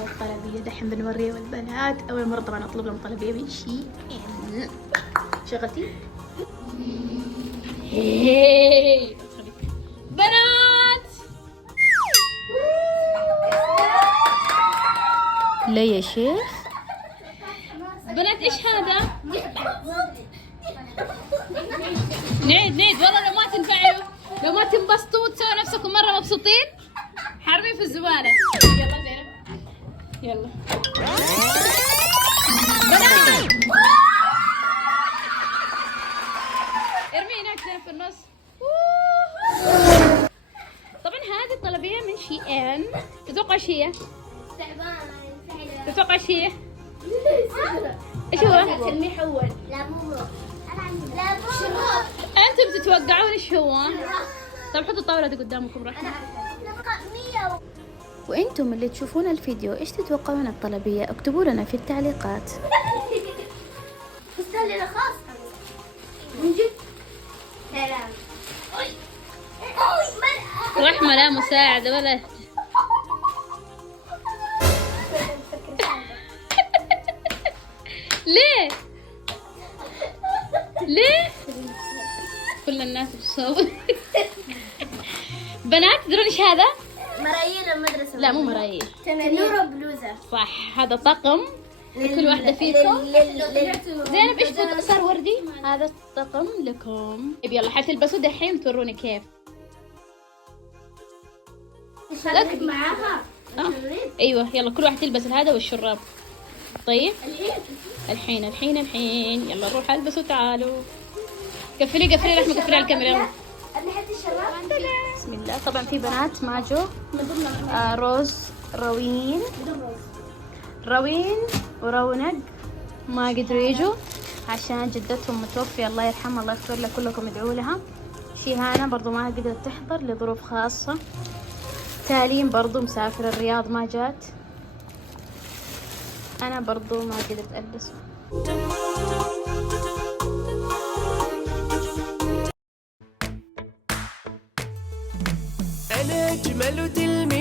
هو الطلبية دحين بنوريها والبنات. أول مرة طبعا أطلب لهم طلبية من شيء. شغلتي؟ هاي بنات، لا يا شيخ بنات ايش هذا؟ نعيد والله لو ما تنفعلوا، لو ما تنبسطوا وتسووا نفسكم مرة مبسوطين حرمي في الزبالة. يلا زينب يلا بنات، ارمي هناك زينب في النص. طبعا هذه الطلبية من شي ان. تتوقع ايش هي؟ تتوقع ايش هي؟ ايش هو؟ تلميح اول. لا مو شراب. انتم تتوقعون ايش هو؟ طيب حطوا الطاولة دي قدامكم راح. وانتم اللي تشوفون الفيديو ايش تتوقعون الطلبية؟ اكتبوا لنا في التعليقات. فستان لنا خاص من جد. سلام. رحمة لا مساعدة ولا ليه؟ ليه؟ كل الناس بتصور. بنات تدرون ايش هذا؟ مرايل المدرسة. لا مو مرايل، تنورة بلوزة. صح هذا طقم لكل واحدة فيكم. زينب ايش صار وردي؟ هذا الطقم لكم. طيب يلا حتلبسوا دحين توروني كيف. شارك معاها. ايوه يلا كل واحد تلبس هذا والشراب. طيب الحين يلا نروح البسوا تعالوا. قفلي رحمة، قفلي على الكاميرا يلا. نحط الشراب. بسم الله. طبعا في بنات ماجو، روز، روين ورونق ما قدروا يجوا عشان جدتهم متوفية الله يرحمها الله يغفر لها، كلكم ادعوا لها. شيهانة برضو ما قدرت تحضر لظروف خاصة. تالين برضو مسافر الرياض ما جات. أنا برضو ما قدرت ألبس. أنا أجمل تلميذ